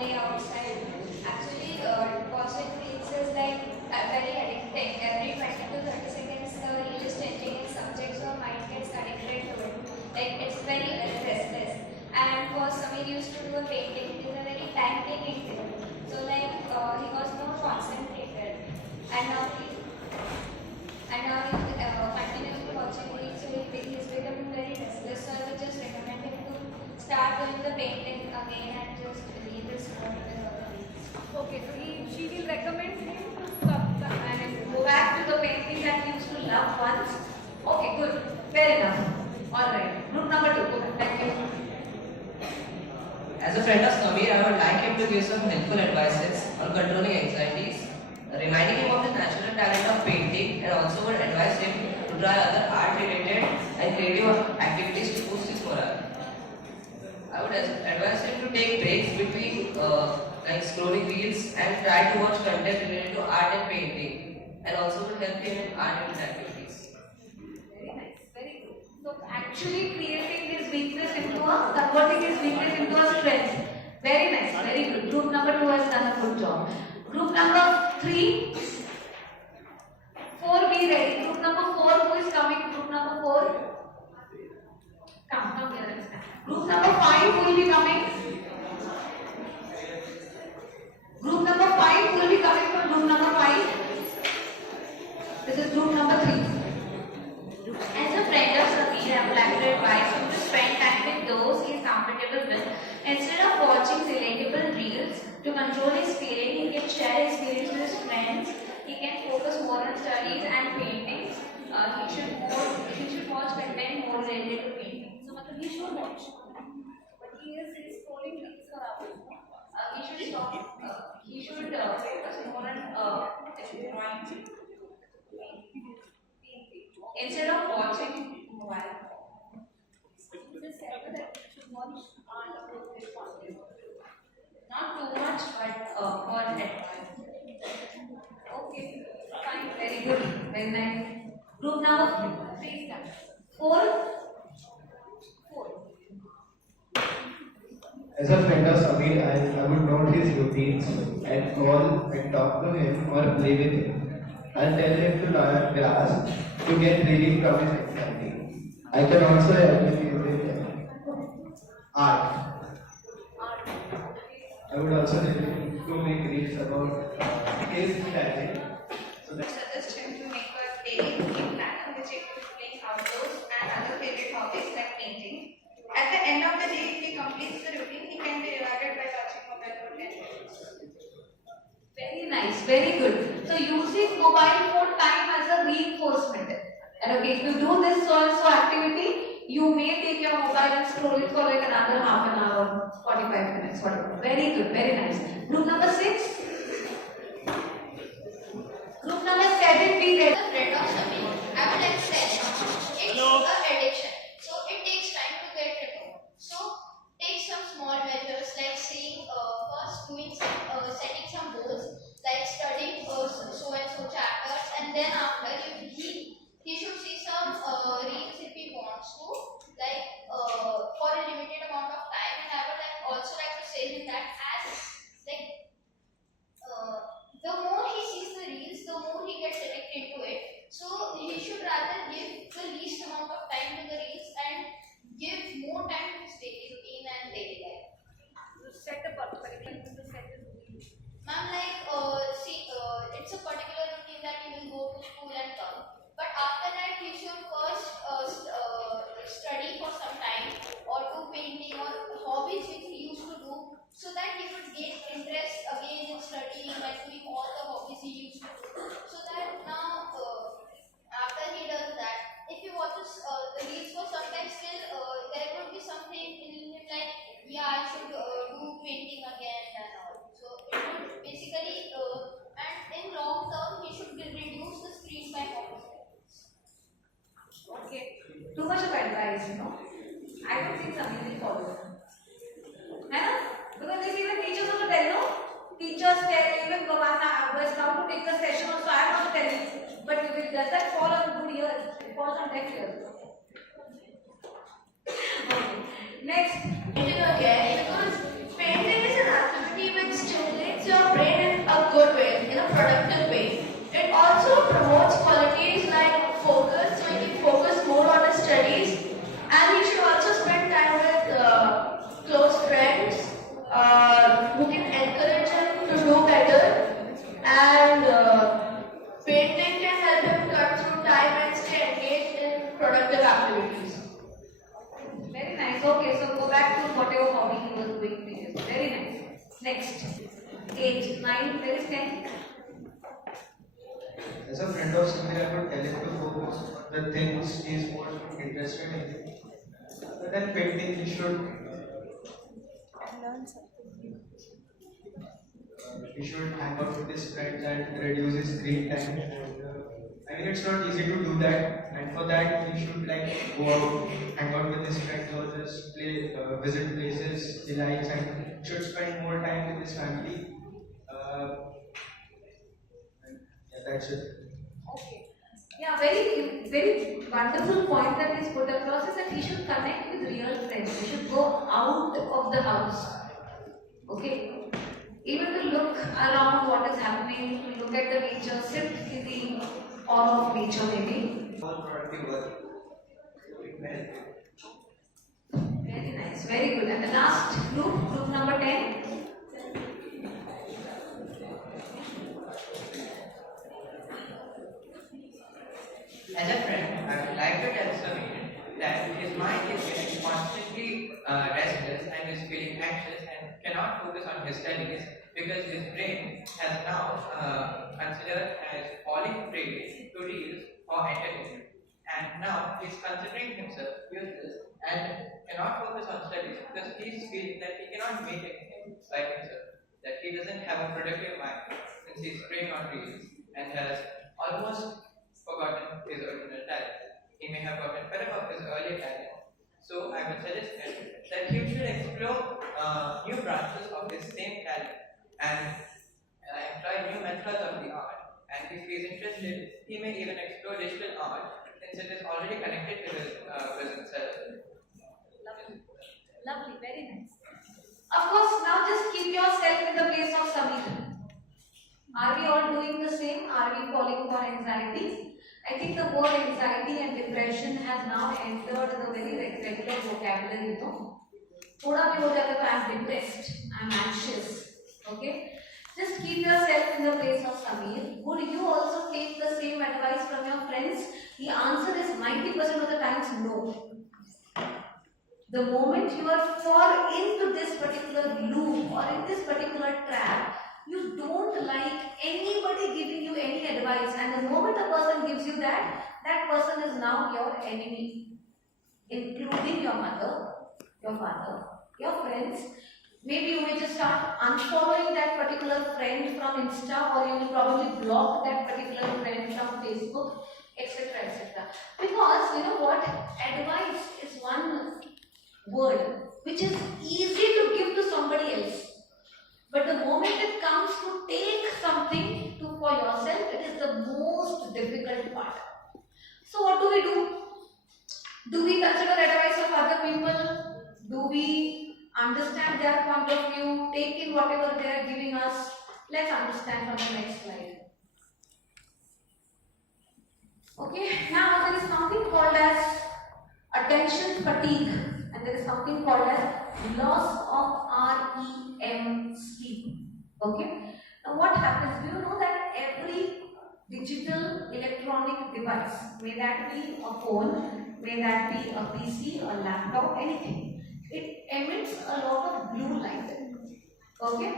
layouts, and actually watching reels is like very addicting. Every 20 to 30 seconds, the reel is changing its subject, so mind gets addicted to it. Like it's very restless. And for Samir used to do a painting, it is a very time-taking thing. So like he was more concentrated, and now he's continuously watching reels, so he's becoming very restless. So I would just recommend him to start doing the painting again and just leave his phone with all the reels. Okay, so she will recommend him to stop and go back to the painting that he used to love once. Okay, good. Fair enough. Alright. Group number 2. Thank you. As a friend of Samir, I would like him to give some helpful advices on controlling anxieties, reminding him of his natural talent of painting, and also would advise him to try other art-related and creative activities to boost his morale. I would advise him to take breaks between like scrolling reels and try to watch content related to art and painting, and also would help him in art-related activities. Very nice. Very good. So actually creating his weakness into a, converting his weakness into a strength. Very nice. Very good. Group number 2 has done a good job. Group number 3. 4, be ready. Group number 4, who is coming? Group number 4. Come here. Group number 5, who will be coming? Group number 5, who will be coming from group number 5? This is group number 3. As a friend of Samir, I would like to advise him to spend time with those he is comfortable with. Instead of watching relatable reels, to control his feeling, he can share his feelings with his friends. He can focus more on studies and paintings. He should watch content more related to painting. So, he should watch. But he is scrolling reels for hours. He should stop. He should focus more on drawing. Instead of watching mobile. Not too much, but for advice. Okay, fine, very good, very nice. Group now, 3 4. As a friend of Samir, I would note his routines and call and talk to him or play with him. I'll tell him to learn grass to get relief from his anxiety. I can also help him with art. I would also help him to make reels about his talent. So that Suggest him to make a daily routine plan in which he could play outdoors and other favorite hobbies like painting. At the end of the day, if he completes the routine, he can be rewarded by watching mobile for 10 minutes. Very nice, very good. So using mobile phone time as a reinforcement. And okay, if you do this so activity, you may take your mobile and scroll it for like another half an hour, 45 minutes, whatever. Very good, very nice. Group number 6. Group number 7, be ready. The friend of Samir, I would like to tell him, it's an addiction, so it takes time to get removed. So take some small measures like first doing setting some goals like studying so and so chapters, and then after he should see some reels if he wants to, like for a limited amount of time. And I would also like to say him that as like the more he sees the reels, the more he gets addicted to it. So he should rather give the least amount of time to the reels and give more time to his daily routine and daily life. Set a particular to set a routine. Ma'am, like it's a particular routine that he will go to school and come. But after that, he should first study for some time or do painting or hobbies which he used to do, so that he would gain interest again in studying and doing all the hobbies he used to do. So that now, after he does that, if he watches the reels for some time, still there would be something in him like, yeah, I should do painting again and all. So it would basically, and in long term, he should reduce the screen time of his parents. Okay. Too much of advice, you know. I don't think Samir will follow. Because if even teachers also tell, no? Teachers tell, even Gavana was how to take the session also, I am not telling. But if it does that fall on good ears, it falls on deaf ears. Okay. Next. Because painting is an activity go back to whatever hobby he was doing previously. Very nice. Next. 8, 9, there is 10. As a friend of Samir, I would tell him to focus on the things he is more interested in. Other than painting, he should hang out with his friends and reduce his screen time. I mean, it's not easy to do that, and for that, he should like go out, hang out with his friends, or just visit places he likes, and should spend more time with his family. And yeah, that's it. Okay. Yeah, very wonderful point that is put across is that he should connect with real friends. He should go out of the house. Okay. Even to look around what is happening, to look at the nature, sit in the awe of nature maybe. All productive work. Very nice, very good. And the last group number 10. As a friend, I would like to tell Samir that his mind is getting constantly restless and is feeling anxious and cannot focus on his studies because his brain has now considered as falling prey to reels or entertainment. And now he is considering himself useless and cannot focus on studies because he is feeling that he cannot make anything by himself, that he doesn't have a productive mind since he is preying on reels and has almost forgotten his original talent. He may have gotten fed up of his earlier talent. So I would suggest him that he should explore new branches of his same talent and employ new methods of the art. And if he is interested, he may even explore digital art since it is already connected to his present self. Lovely. Lovely, very nice. Of course, now just keep yourself in the place of Samir. Are we all doing the same? Are we falling for anxiety? I think the word anxiety and depression has now entered the very regular vocabulary, you know. Thoda bhi ho jata hai, I'm depressed, I'm anxious. Okay? Just keep yourself in the place of Samir. Would you also take the same advice from your friends? The answer is 90% of the times no. The moment you are fall into this particular loop or in this particular trap, you don't like anybody giving you any advice, and the moment a person gives you that, that person is now your enemy, including your mother, your father, your friends. Maybe you may just start unfollowing that particular friend from Insta, or you will probably block that particular friend from Facebook, etc. etc. Because you know what? Advice is one word which is easy to give to somebody else. But the moment it comes to take something for yourself, it is the most difficult part. So what do? Do we consider advice of other people? Do we understand their point of view, take in whatever they are giving us? Let's understand from the next slide. Okay, now there is something called as attention fatigue, and there is something called as loss of REM sleep. Okay, now what happens? Do you know that every digital electronic device, may that be a phone, may that be a PC, a laptop, anything, it emits a lot of blue light. Okay,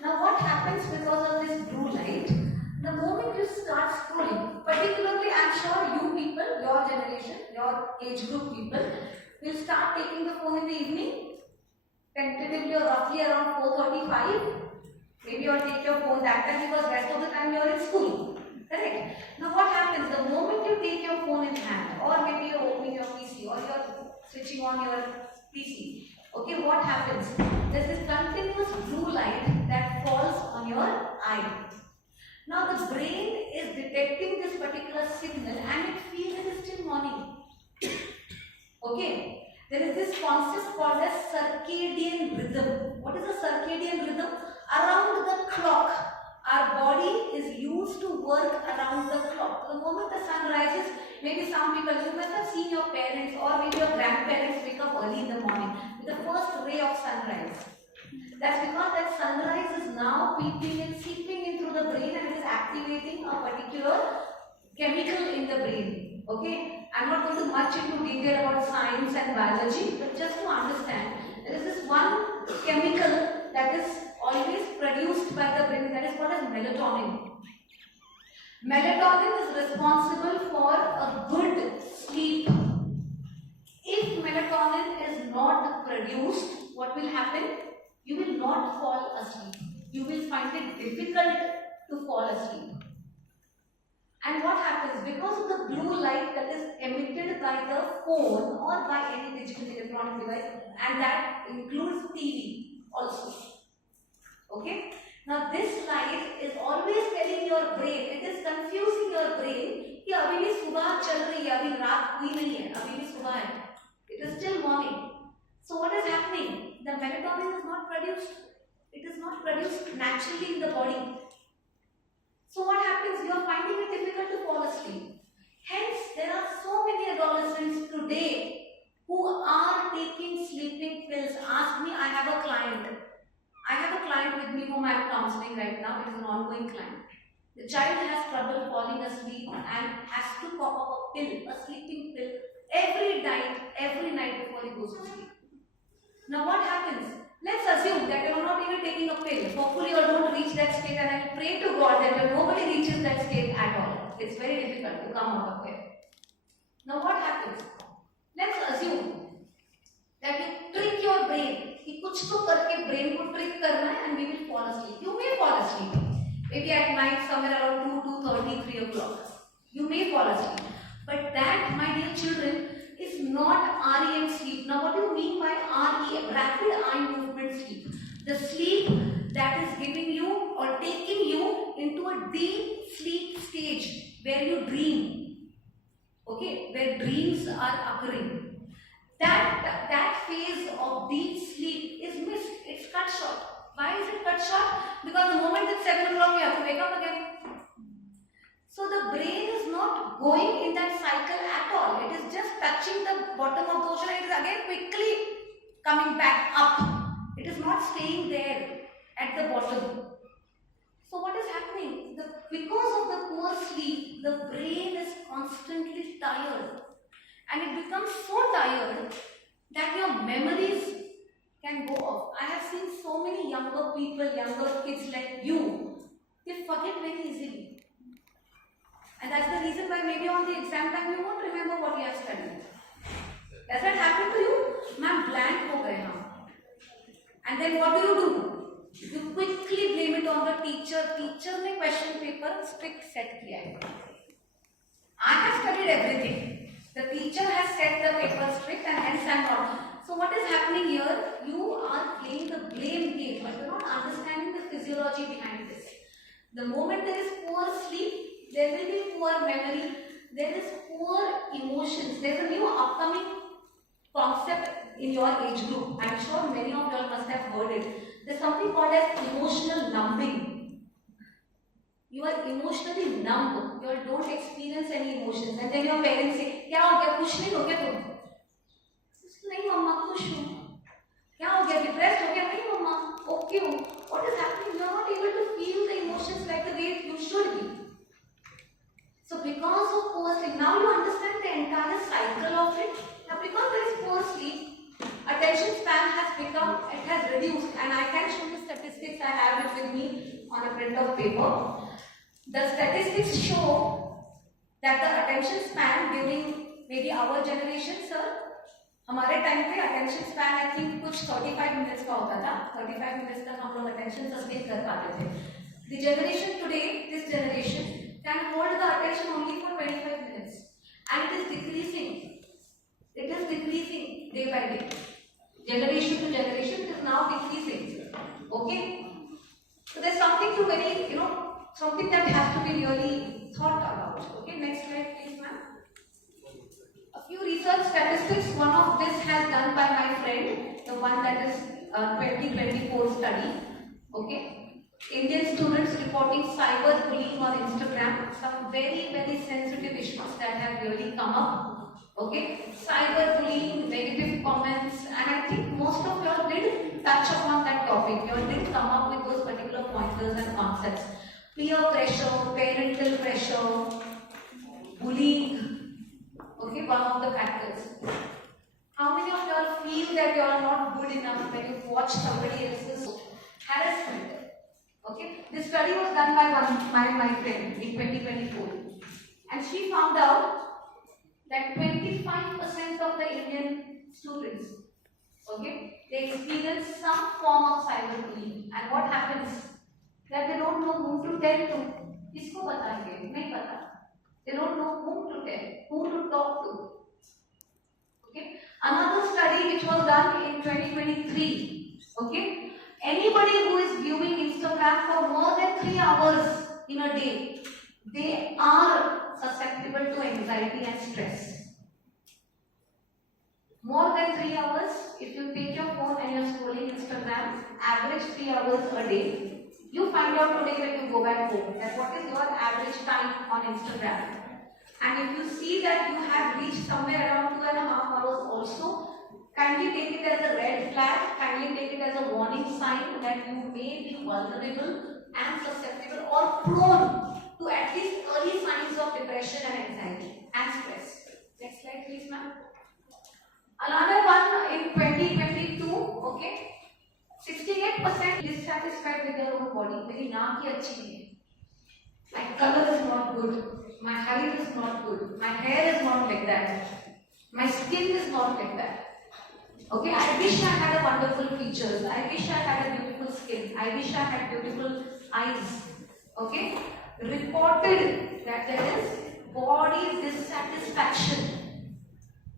now what happens because of this blue light? The moment you start scrolling, particularly I'm sure you people, your generation, your age group people, will start taking the phone in the evening, tentatively or roughly around 4:35. Maybe you'll take your phone that time because rest of the time you're in school. Correct? Now what happens? The moment you take your phone in hand, or maybe you're opening your PC, or you're switching on your PC, okay, what happens? There's this continuous blue light that falls on your eye. Now the brain is detecting this particular signal and it feels it is still morning. Okay, there is this concept called as circadian rhythm. What is a circadian rhythm? Around the clock, our body is used to work around the clock. The moment the sun rises, maybe some people, you must have seen your parents or maybe your grandparents wake up early in the morning with the first ray of sunrise. That's because that sunrise is now peeping and seeping in through the brain and it is activating a particular chemical in the brain. Okay, I'm not going to much into detail about science and biology, but just to understand Melatonin is responsible for a good sleep. If melatonin is not produced, what will happen? You will not fall asleep. You will find it difficult to fall asleep. And what happens? Because of the blue light that is emitted by the phone or by any digital electronic device, and that includes TV also. Okay? Now this light is always telling your brain, it is confusing your brain कि अभी भी सुबह चल रही है, अभी रात हुई नहीं है, अभी भी सुबह है. It is still morning. So what is happening? The melatonin is not produced. It is not produced naturally in the body. So what happens? You are finding it difficult to fall asleep. Hence, there are so many adolescents today who are taking sleeping pills. Ask me, I have a client with me whom I am counseling right now. It is an ongoing client. The child has trouble falling asleep and has to pop up a pill, a sleeping pill, every night before he goes to sleep. Now what happens? Let's assume that you are not even taking a pill. Hopefully you don't reach that state, and I pray to God that nobody reaches that state at all. It's very difficult to come out of there. Now what happens? Let's assume that you trick your brain. कि कुछ तो करके brain को trick करना है and we will fall asleep. You may fall asleep. Maybe at night somewhere around 2:30, 3 o'clock. You may fall asleep. But that, my dear children, is not REM sleep. Now what do you mean by REM? Rapid eye movement sleep. The sleep that is giving you or taking you into a deep sleep stage where you dream. Okay, where dreams are occurring. That phase of deep sleep is missed. It's cut short. Why is it cut short? Because the moment it's 7 o'clock, you have to wake up again. So the brain is not going in that cycle at all. It is just touching the bottom of the ocean and it is again quickly coming back up. It is not staying there at the bottom. So what is happening? Because of the poor sleep, the brain is constantly tired. And it becomes so tired that your memories can go off. I have seen so many younger people, younger kids like you, they forget very easily. And that's the reason why maybe on the exam time you won't remember what you have studied. Does that happen to you? Ma'am, blank ho gaye hum. And then what do? You quickly blame it on the teacher. Teacher ne question paper strict set kiya hai. I have studied everything. The teacher has set the paper strict and hence I am not. So what is happening here? You are playing the blame game, but you are not understanding the physiology behind this. The moment there is poor sleep, there will be poor memory, there is poor emotions. There is a new upcoming concept in your age group. I am sure many of you all must have heard it. There is something called as emotional numbing. You are emotionally numb. You don't experience any emotions. And then your parents say, क्या हो गया? खुश नहीं हो गया तुम? नहीं मम्मा खुश हूँ. क्या हो गया? Depressed हो गया? नहीं मम्मा okay हूँ. What is happening? You are not able to feel the emotions like the way you should be. So because of poor sleep, now you understand the entire cycle of it. Now because there is poor sleep, attention span has reduced, and I can show you statistics. I have it with me on a print of paper. The statistics show that the attention span during maybe our generation, sir, हमारे time पे attention span I think कुछ 35 minutes का होता था. 35 minutes तक हम लोग attention sustain कर पाते थे. The generation today, this generation, can hold the attention only for 25 minutes, and it is decreasing. It is decreasing day by day. Generation to generation, it is now decreasing. Okay? So there's something to very, something that has to be really thought about. Okay, next slide please, ma'am. A few research statistics. One of this has done by my friend, the one that is 2024 study. Okay. Indian students reporting cyber bullying on Instagram. Some very, very sensitive issues that have really come up. Okay. Cyber bullying, negative comments, and I think most of you all did touch upon that topic. You all did come up with those particular pointers and concepts. Peer pressure, parental pressure, bullying, okay, one of the factors. How many of you all feel that you are not good enough when you watch somebody else's harassment? Okay, this study was done by my friend in 2024, and she found out that 25% of the Indian students, okay, they experience some form of cyberbullying, and what happens that they don't know whom to tell to. किसको बताएंगे? नहीं पता. They don't know whom to tell, who to talk to. Okay. Another study which was done in 2023. Okay. Anybody who is viewing Instagram for more than 3 hours in a day, they are susceptible to anxiety and stress. More than 3 hours, if you take your phone and you're scrolling Instagram, average 3 hours a day, you find out today when you go back home that what is your average time on Instagram. And if you see that you have reached somewhere around 2.5 hours also, kindly take it as a red flag, kindly take it as a warning sign that you may be vulnerable and susceptible or prone to at least early signs of depression and anxiety and stress. Next slide please ma'am. Another one in 2022, okay, 68% dissatisfied with their own body. मेरी नाक ही अच्छी नहीं है. My color is not good. My height is not good. My hair is not like that. My skin is not like that. Okay, I wish I had a wonderful features. I wish I had a beautiful skin. I wish I had beautiful eyes. Okay, reported that there is body dissatisfaction.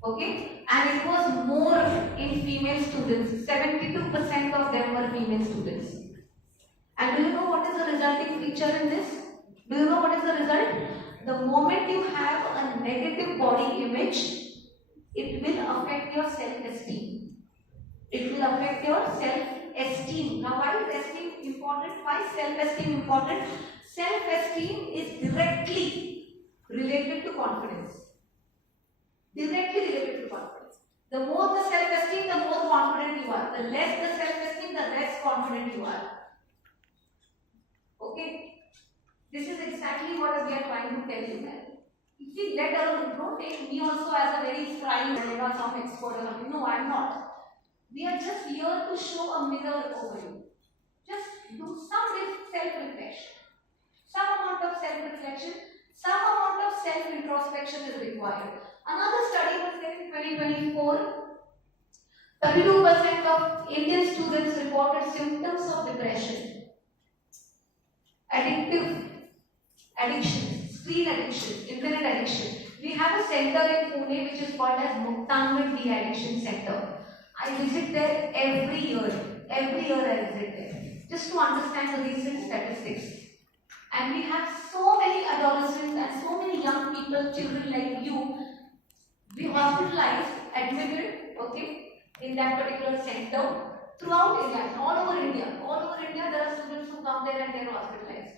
Okay, and it was more in female students. 72% of them were female students. And do you know what is the resulting feature in this? Do you know what is the result? The moment you have a negative body image, it will affect your self-esteem. It will affect your self-esteem. Now, why is esteem important? Why is self-esteem important? Self-esteem is directly related to confidence. Directly related to confidence. The more the self-esteem, the more confident you are. The less the self-esteem, the less confident you are. Okay? This is exactly what we are trying to tell you now. If we let alone, don't take me also as a very fine or some expert or something. No, I'm not. We are just here to show a mirror over you. Just do some self-reflection. Some amount of self-reflection, some amount of self-introspection is required. Another study was there in 2024. 32% of Indian students reported symptoms of depression, addiction, screen addiction, internet addiction. We have a center in Pune which is called as Muktangan De-Addiction Center. I visit there every year. Every year I visit there just to understand the recent statistics. And we have so many adolescents and so many young people, children like you, we hospitalized, admitted, okay, in that particular center throughout India, all over India. All over India, there are students who come there and they are hospitalized.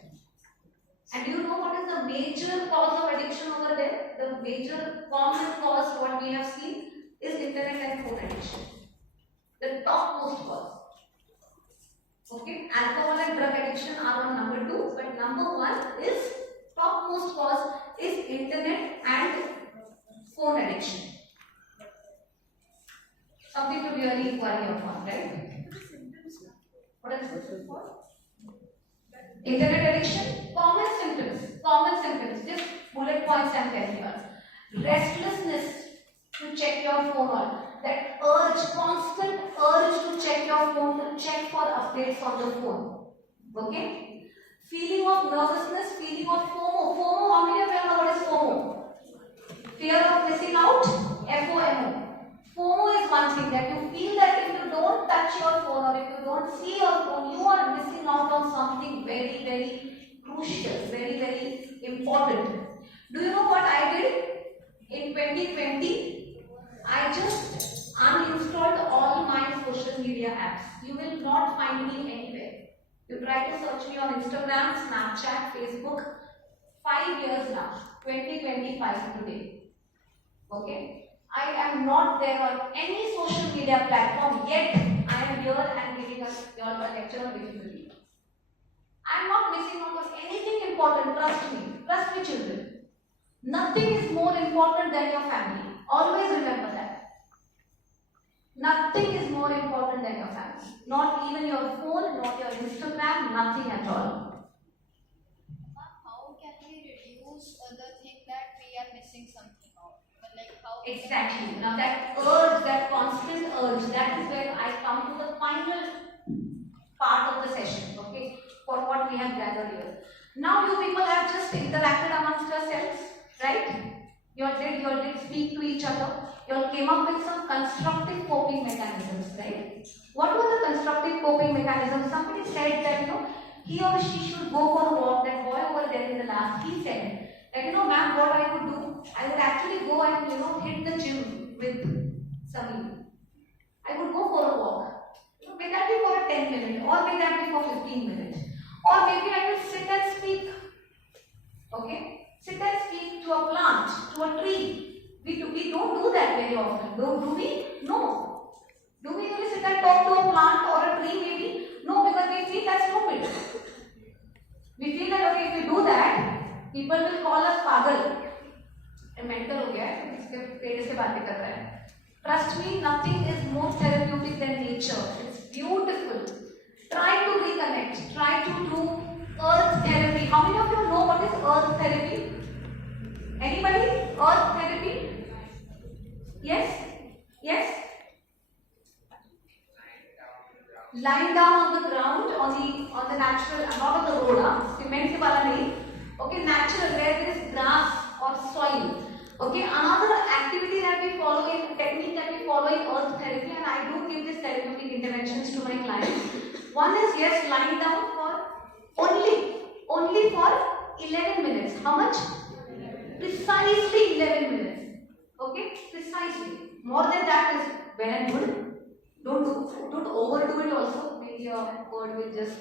And do you know what is the major cause of addiction over there? The major common cause, what we have seen, is internet and phone addiction. The topmost cause. Okay, alcohol and drug addiction are on number 2, but number 1 is topmost cause is internet and phone addiction. Something to really inquire upon, right? What is it for? Internet addiction, common symptoms, just bullet points I'm telling you. Restlessness to check your phone on. That constant urge to check your phone, to check for updates on the phone. Okay? Feeling of nervousness, feeling of FOMO. FOMO, how many of you know what is FOMO? Fear of missing out, FOMO. FOMO is one thing that you feel that if you don't touch your phone or if you don't see your phone, you are missing out on something very, very crucial, very, very important. Do you know what I did? In 2020, I just uninstalled all my social media apps. You will not find me anywhere. You try to search me on Instagram, Snapchat, Facebook. 5 years now, 2025 today. Okay? I am not there on any social media platform yet. I am here and giving us your lecture visually. I am not missing out on anything important. Trust me, children. Nothing is more important than your family. Always remember that. Nothing is more important than your family. Not even your phone, not your Instagram, nothing at all. How can we reduce the thing that we are missing something out? But like how? Exactly. Now that urge, that constant urge, that is where I come to the final part of the session, okay, for what we have gathered here. Now you people have just interacted amongst yourselves, right? You all did speak to each other. You all came up with some constructive coping mechanisms, right? What were the constructive coping mechanisms? Somebody said that, he or she should go for a walk. That boy over there in the last, he said that, ma'am, what I would do, I would actually go and, hit the gym with Samir. I would go for a walk. May that be for a 10 minute, or may that be for 15 minutes. Or maybe I will sit and speak. Okay? Sit and speak to a plant, to a tree. We don't do that very often. Do we? No. Do we really sit and talk to a plant or a tree maybe? No, because we feel that's stupid. We feel that, okay, if we do that, people will call us pagal. Mental हो गया है, इसके पेड़ से बातें कर रहा है. Trust me, nothing is more therapeutic than nature. It's beautiful. Try to reconnect. Try to do earth therapy. How many of you know what is earth therapy? Anybody? Earth therapy? Yes? Yes? Lying down on the ground, on the natural, not on the road, cement wala nahi. Okay, natural, where there is grass or soil. Okay, another activity that we follow in, technique that we follow in earth therapy, and I do give this therapeutic interventions to my clients. One is, yes, lying down for only for 11 minutes. How much? Precisely 11 minutes. Okay, precisely. More than that is well and good. Don't overdo it also. Maybe your word will just.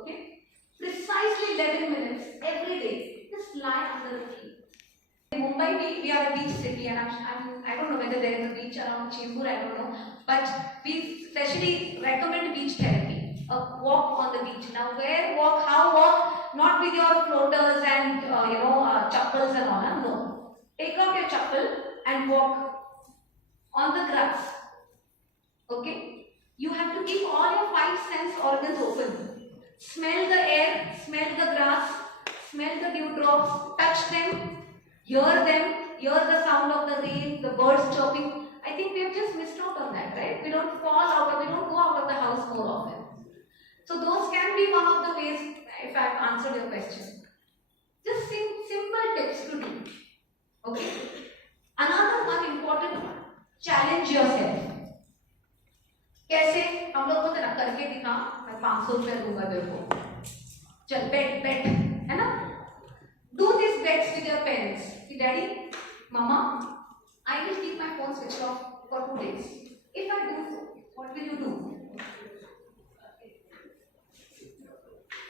Okay, precisely 11 minutes every day. Just lie under the tree. In Mumbai, we are a beach city, and I don't know whether there is a beach around Chembur, I don't know. But we especially recommend beach therapy, a walk on the beach. Now, where walk, how walk? Not with your floaters and chappals and all. No. Take out your chappal and walk on the grass. Okay? You have to keep all your 5 sense organs open. Smell the air, smell the grass, smell the dewdrops, touch them. Hear them, hear the sound of the rain, the birds chirping. I think we have just missed out on that, right? We don't go out of the house more often. So those can be one of the ways, if I have answered your question. Just simple tips to do. Okay? Another one important one, challenge yourself. कैसे? हम लोग को ना करके दिखा, मैं 500 रुपये दूंगा तेरे को. चल bet, है ना? Do these bets with your parents. Daddy, Mama, I will keep my phone switched off for 2 days. If I do so, what will you do?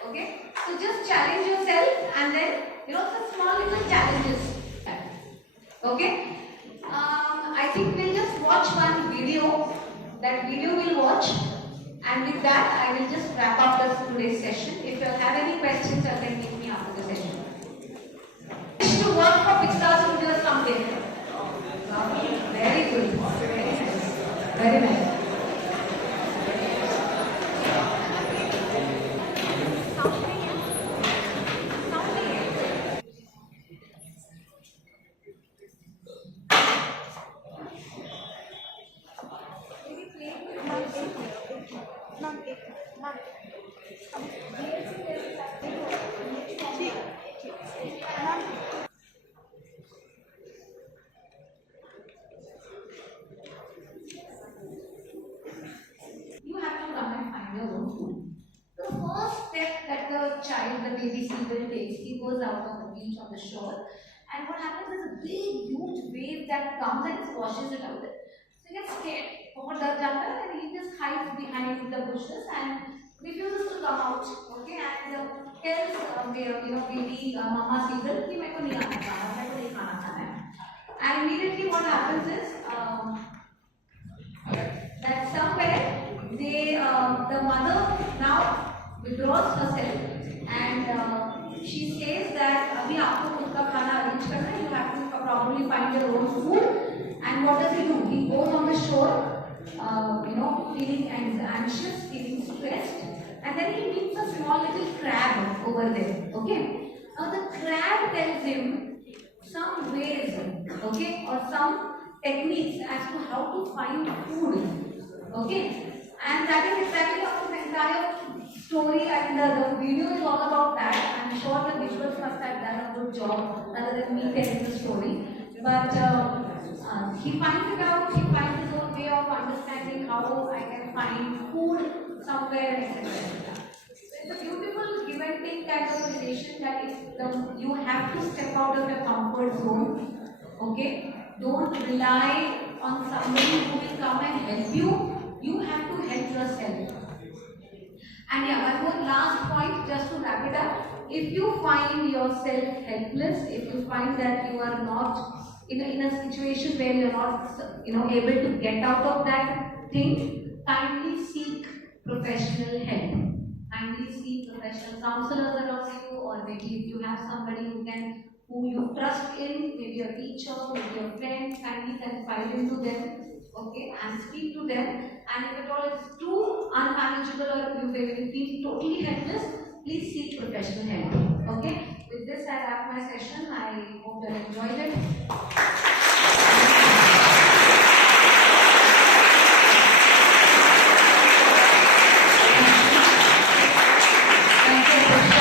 Okay? So just challenge yourself, and then, the small little challenges. Okay? I think we'll just watch one video. That video we'll watch. And with that, I will just wrap up today's session. If you have any questions, you can meet me after the session. To work for Pixar Studios someday. Very good. Very nice. Very nice. The baby seagull takes, he goes out on the beach, on the shore, and what happens is a big, huge wave that comes and washes it out. So he gets scared, and he just hides behind the bushes and refuses to come out. Okay, and tells baby mama seagull कि मेरे को नहीं आना खाना, मेरे को नहीं खाना खाना है. And immediately what happens is that somewhere the mother now withdraws herself. And she says that अभी आपको खुद का खाना arrange करना है. You have to probably find your own food. And what does he do? He goes on the shore, feeling anxious, feeling stressed, and then he meets a small little crab over there. Okay. Now the crab tells him some ways, okay, or some techniques as to how to find food. Okay. And that is exactly what the entire story and the video is all about that. I'm sure the visuals must have done a good job rather than me telling the story. But he finds it out, he finds his own way of understanding how I can find food somewhere, etc. It's a beautiful give and take kind of relation that is you have to step out of your comfort zone. Okay? Don't rely on somebody who will come and help you. You have to help yourself. And yeah, one more last point just to wrap it up. If you find yourself helpless, if you find that you are not in a situation where you're not able to get out of that thing, kindly seek professional help. Kindly seek professional counselors around you, or maybe if you have somebody who you trust in, maybe a teacher, maybe a friend, kindly confide into them. Okay, and speak to them. And if at all it's too unmanageable or you feel totally helpless, please seek professional help. Okay, with this I wrap my session. I hope you enjoyed it.